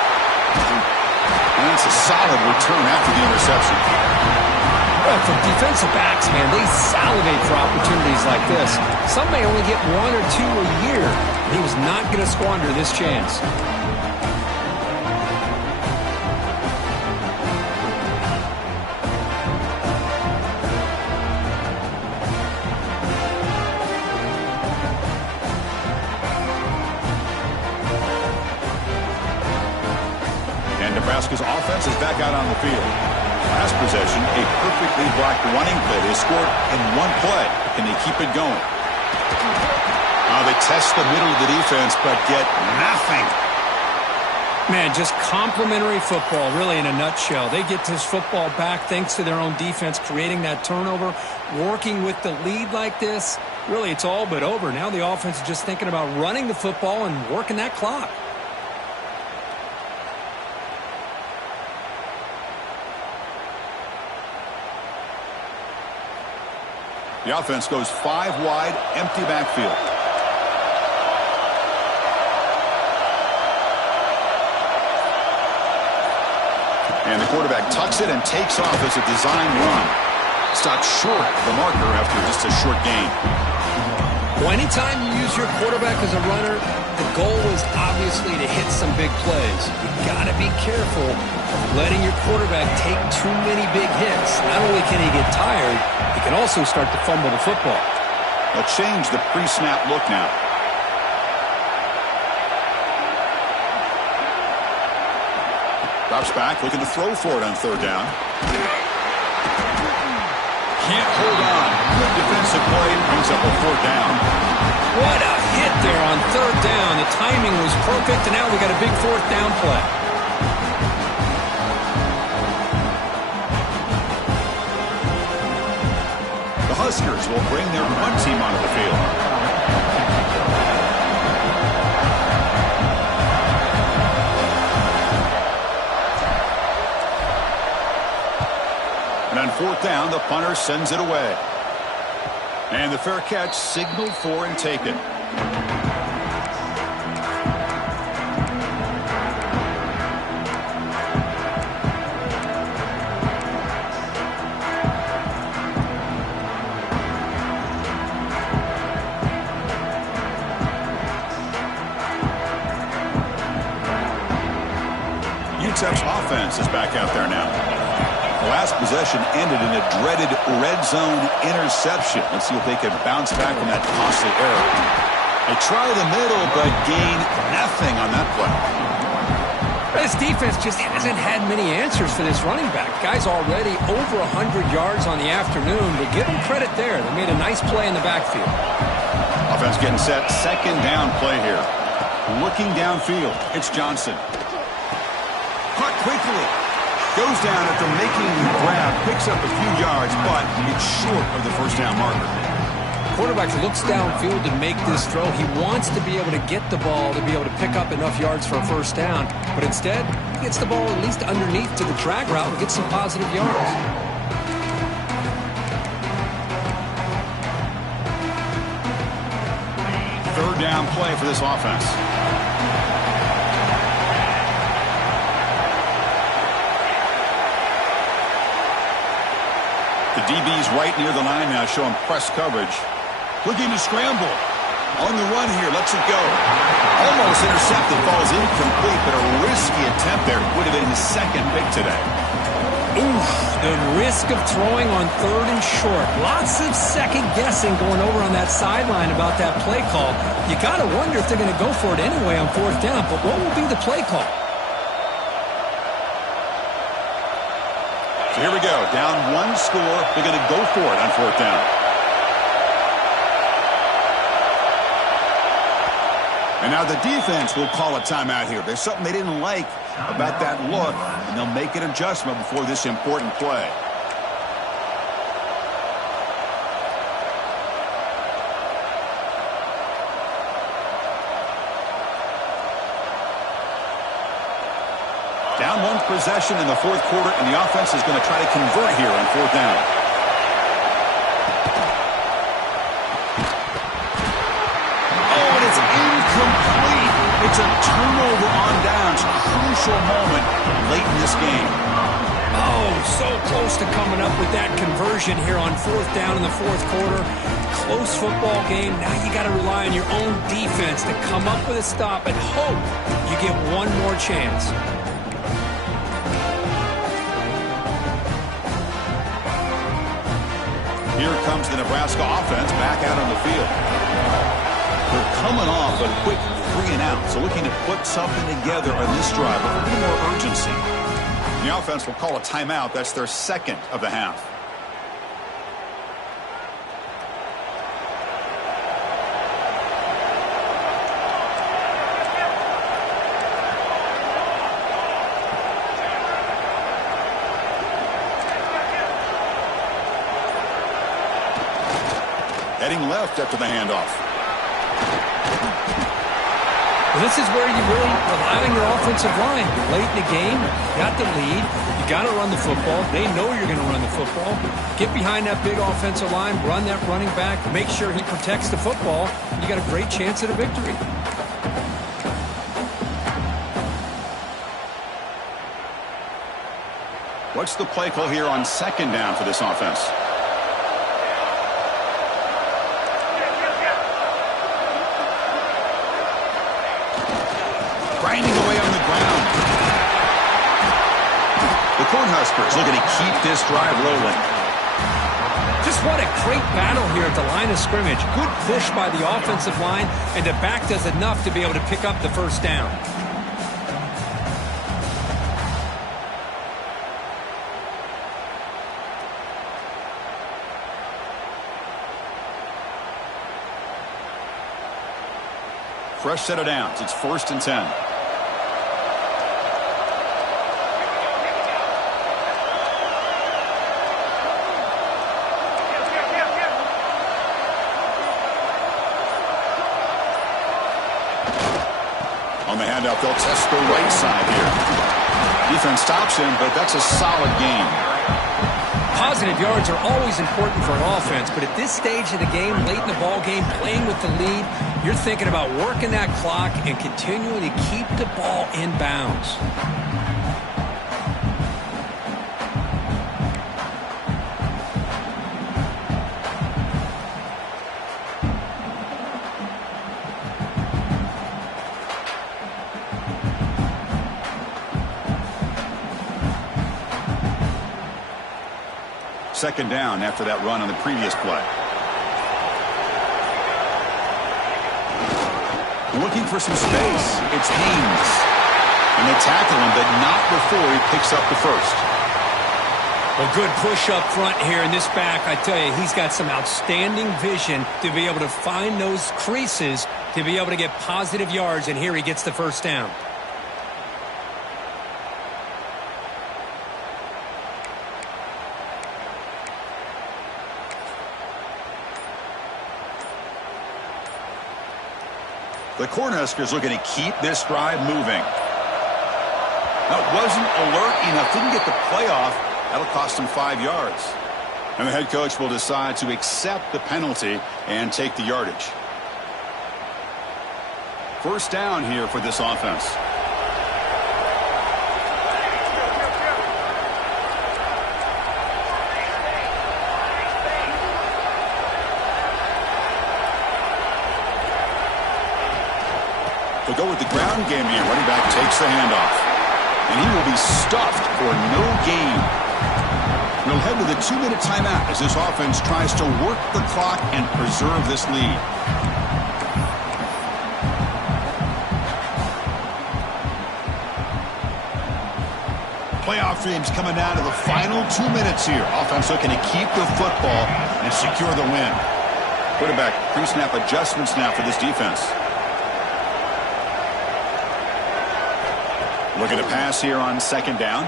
And it's a solid return after the interception. Well, for defensive backs, man, they salivate for opportunities like this. Some may only get 1 or 2 a year. He was not going to squander this chance. And Nebraska's offense is back out on the field. Last possession, a perfectly blocked running play. They scored in 1 play. Can they keep it going? They test the middle of the defense, but get nothing. Man, just complimentary football, really, in a nutshell. They get this football back thanks to their own defense, creating that turnover, working with the lead like this. Really, it's all but over. Now the offense is just thinking about running the football and working that clock. The offense goes 5 wide, empty backfield. And the quarterback tucks it and takes off as a design run. Stopped short of the marker after just a short gain. Well, anytime you use your quarterback as a runner, the goal is obviously to hit some big plays. You've got to be careful letting your quarterback take too many big hits. Not only can he get tired, he can also start to fumble the football. They'll change the pre-snap look now. Drops back, looking to throw for it on 3rd down. Can't hold on. Good defensive play, brings up a 4th down. What a hit there on 3rd down. The timing was perfect, and now we got a big 4th down play. The Huskers will bring their punt team onto the field. And on 4th down, the punter sends it away. And the fair catch signaled for and taken. UTEP's offense is back out there now. The last possession ended in a dreaded red zone interception. Let's see if they can bounce back from that costly error. They try the middle, but gain nothing on that play. This defense just hasn't had many answers for this running back. Guy's already over 100 yards on the afternoon, but give him credit there. They made a nice play in the backfield. Offense getting set. 2nd down play here. Looking downfield. It's Johnson. Caught quickly. Goes down after making the grab, picks up a few yards, but it's short of the 1st down marker. Quarterback looks downfield to make this throw. He wants to be able to get the ball to be able to pick up enough yards for a 1st down, but instead, he gets the ball at least underneath to the drag route and gets some positive yards. 3rd down play for this offense. The DB's right near the line now, showing press coverage. Looking to scramble. On the run here, lets it go. Almost intercepted, falls incomplete, but a risky attempt there. Would have been his second pick today. Oof, the risk of throwing on 3rd and short. Lots of second guessing going over on that sideline about that play call. You got to wonder if they're going to go for it anyway on 4th down, but what will be the play call? So here we go. Down 1 score. They're going to go for it on 4th down. And now the defense will call a timeout here. There's something they didn't like about that look, and they'll make an adjustment before this important play. Down 1 possession in the 4th quarter, and the offense is going to try to convert here on 4th down. It's a turnover on downs. Crucial moment late in this game. Oh, so close to coming up with that conversion here on 4th down in the 4th quarter. Close football game. Now you got to rely on your own defense to come up with a stop and hope you get one more chance. Here comes the Nebraska offense back out on the field. They're coming off a quick 3 and out, so looking to put something together on this drive with a little more urgency. The offense will call a timeout. That's their 2nd of the half. Heading left after the handoff. Well, this is where you really rely on your offensive line. You're late in the game. You got the lead. You got to run the football. They know you're going to run the football. Get behind that big offensive line. Run that running back. Make sure he protects the football. You got a great chance at a victory. What's the play call here on 2nd down for this offense? Grinding away on the ground. The Cornhuskers looking to keep this drive rolling. Just what a great battle here at the line of scrimmage. Good push by the offensive line, and the back does enough to be able to pick up the 1st down. Fresh set of downs. It's 1st and 10. On the handout, they'll test the right side here. Defense stops him, but that's a solid game. Positive yards are always important for an offense, but at this stage of the game, late in the ball game, playing with the lead, you're thinking about working that clock and continuing to keep the ball in bounds. Second down after that run on the previous play. Looking for some space. It's Haynes. And they tackle him, but not before he picks up the 1st. Well, good push up front here in this back. I tell you, he's got some outstanding vision to be able to find those creases to be able to get positive yards, and here he gets the 1st down. The Cornhuskers looking to keep this drive moving. That wasn't alert enough. Didn't get the playoff. That'll cost him 5 yards. And the head coach will decide to accept the penalty and take the yardage. 1st down here for this offense. He'll go with the ground game here. Running back takes the handoff. And he will be stuffed for no gain. We'll head to the 2-minute timeout as this offense tries to work the clock and preserve this lead. Playoff dreams coming down to the final 2 minutes here. Offense looking to keep the football and secure the win. Quarterback pre-snap adjustments now for this defense. Looking to pass here on second down.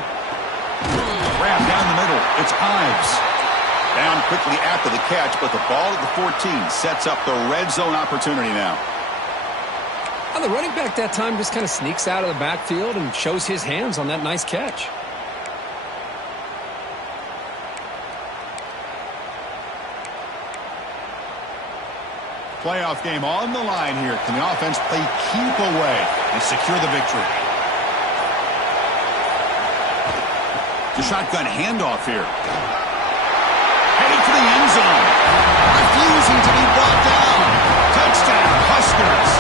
Grab down the middle. It's Ives. Down quickly after the catch, but the ball at the 14 sets up the red zone opportunity now. Well, the running back that time just kind of sneaks out of the backfield and shows his hands on that nice catch. Playoff game on the line here. Can the offense play keep away and secure the victory? The shotgun handoff here. Heading for the end zone. Refusing to be brought down. Touchdown, Huskers.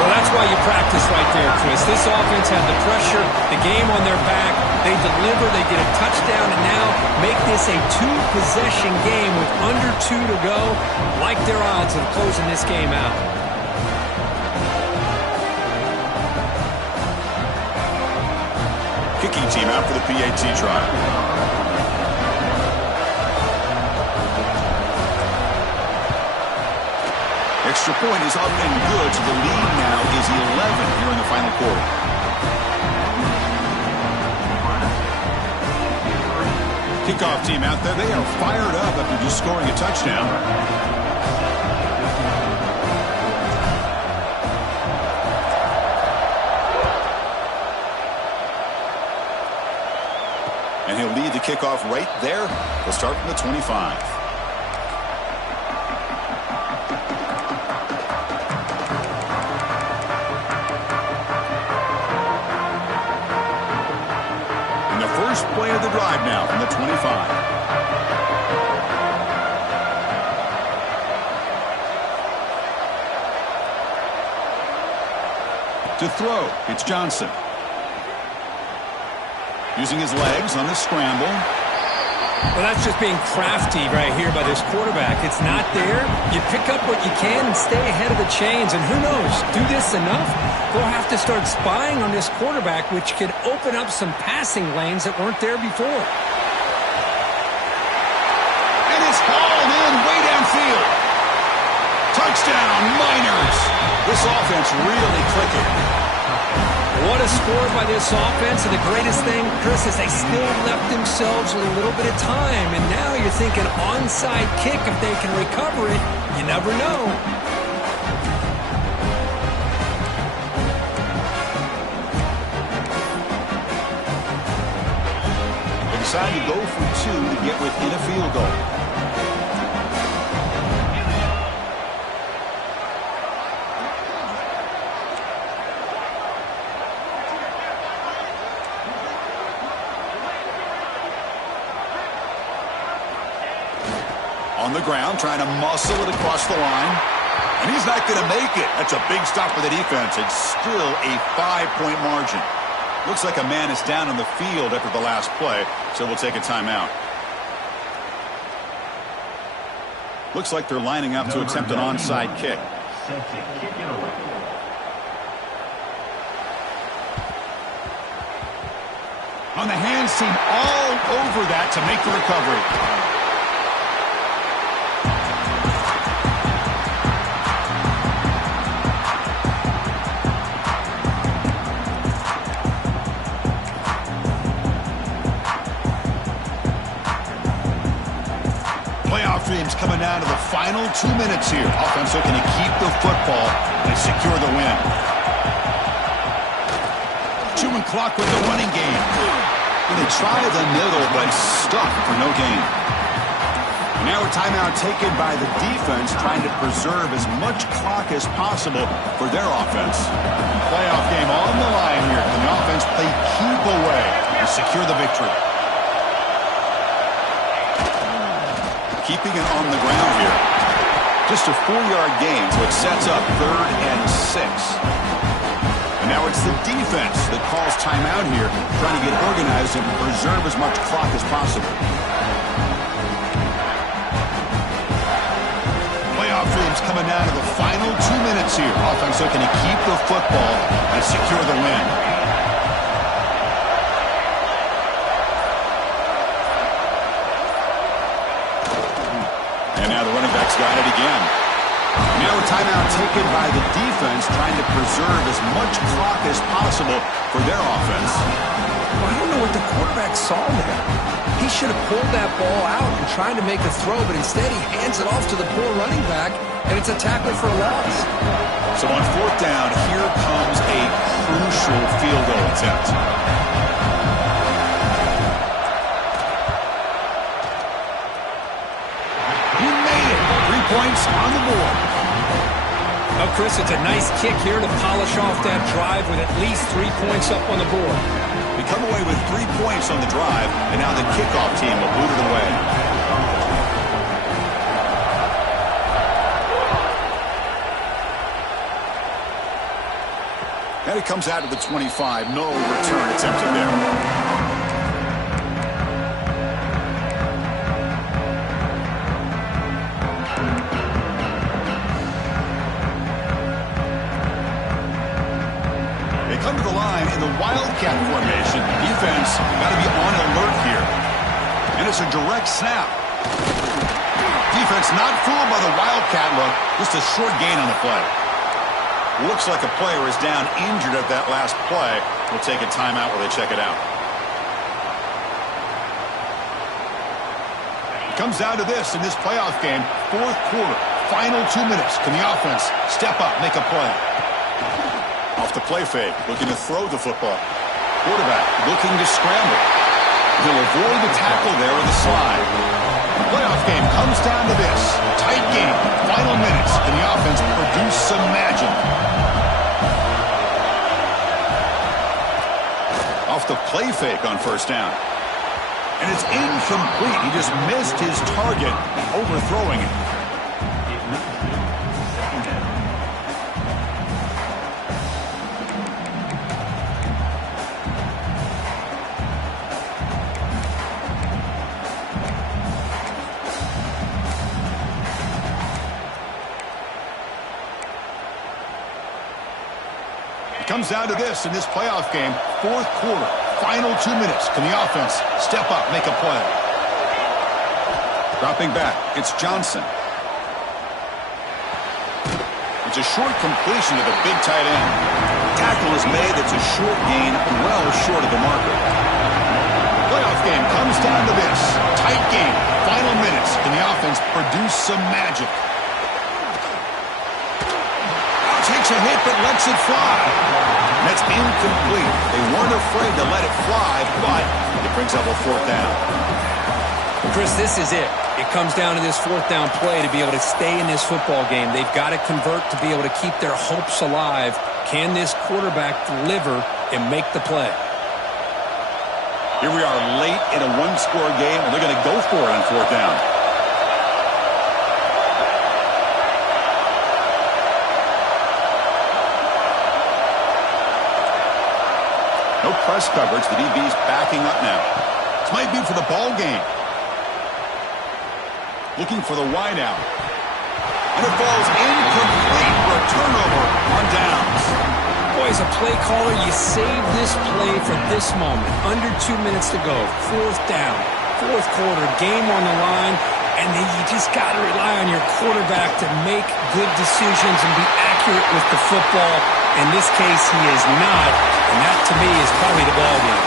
Well, that's why you practice right there, Chris. This offense had the pressure, the game on their back. They deliver, they get a touchdown, and now make this a 2-possession game with under 2 to go. Like their odds of closing this game out. Kicking team out for the PAT try. Extra point is up and good, so the lead now is 11 here in the final quarter. Kickoff team out there. They are fired up after just scoring a touchdown. And he'll lead the kickoff right there. We'll start from the 25. And the first play of the drive now from the 25. To throw, it's Johnson. Using his legs on the scramble. Well, that's just being crafty right here by this quarterback. It's not there. You pick up what you can and stay ahead of the chains. And who knows, do this enough, we'll have to start spying on this quarterback, which could open up some passing lanes that weren't there before. And it's hauled in way downfield. Touchdown, Miners. This offense really clicking. What a score by this offense, and the greatest thing, Chris, is they still left themselves with a little bit of time, and now you're thinking onside kick if they can recover it. You never know. They decide to go for 2 to get within a field goal. On the ground, trying to muscle it across the line. And he's not going to make it. That's a big stop for the defense. It's still a 5-point margin. Looks like a man is down on the field after the last play, so we'll take a timeout. Looks like they're lining up to attempt an onside kick. On the hands team all over that to make the recovery. Dreams coming down to the final 2 minutes here. Offense looking to keep the football and secure the win. Chewing clock with the running game. And they try the middle, but stuck for no gain. And now a timeout taken by the defense, trying to preserve as much clock as possible for their offense. Playoff game on the line here. Can the offense play keep away and secure the victory? Keeping it on the ground here. Just a 4-yard gain, so it sets up 3rd and 6. And now it's the defense that calls timeout here, trying to get organized and preserve as much clock as possible. Playoff dreams coming down to the final 2 minutes here. Offense looking to keep the football and secure the win. And now the running back's got it again. Now a timeout taken by the defense, trying to preserve as much clock as possible for their offense. Well, I don't know what the quarterback saw there. He should have pulled that ball out and tried to make a throw, but instead he hands it off to the poor running back, and it's a tackle for a loss. So on 4th down, here comes a crucial field goal attempt. He made it. 3 points on the board. Well, Chris, it's a nice kick here to polish off that drive with at least 3 points up on the board. We come away with 3 points on the drive, and now the kickoff team will boot it away. And it comes out to the 25. No return attempted there. Come to the line in the Wildcat formation. Defense got to be on alert here. And it's a direct snap. Defense not fooled by the Wildcat look. Just a short gain on the play. Looks like a player is down injured at that last play. We'll take a timeout while they check it out. It comes down to this in this playoff game. 4th quarter. Final 2 minutes. Can the offense step up, make a play? Off the play fake, looking to throw the football. Quarterback looking to scramble. He'll avoid the tackle there with the slide. The playoff game comes down to this. Tight game, final minutes. Can the offense produce some magic? Off the play fake on 1st down. And it's incomplete. He just missed his target, overthrowing it. Comes down to this in this playoff game. 4th quarter, final 2 minutes. Can the offense step up, make a play? Dropping back, it's Johnson. It's a short completion to the big tight end. Tackle is made. It's a short gain, well short of the marker. Playoff game comes down to this. Tight game, final minutes. Can the offense produce some magic? Takes a hit but lets it fly. That's incomplete. They weren't afraid to let it fly, but it brings up a 4th down. Chris, this is it. It comes down to this 4th down play to be able to stay in this football game. They've got to convert to be able to keep their hopes alive. Can this quarterback deliver and make the play? Here we are late in a 1-score game, and they're going to go for it on 4th down. No press coverage. The DB's backing up now. This might be for the ball game. Looking for the wideout. And it falls incomplete for a turnover on downs. Boy, as a play caller, you save this play for this moment. Under 2 minutes to go. 4th down. 4th quarter. Game on the line. And then you just got to rely on your quarterback to make good decisions and be accurate with the football. In this case, he is not. And that, to me, is probably the ball game.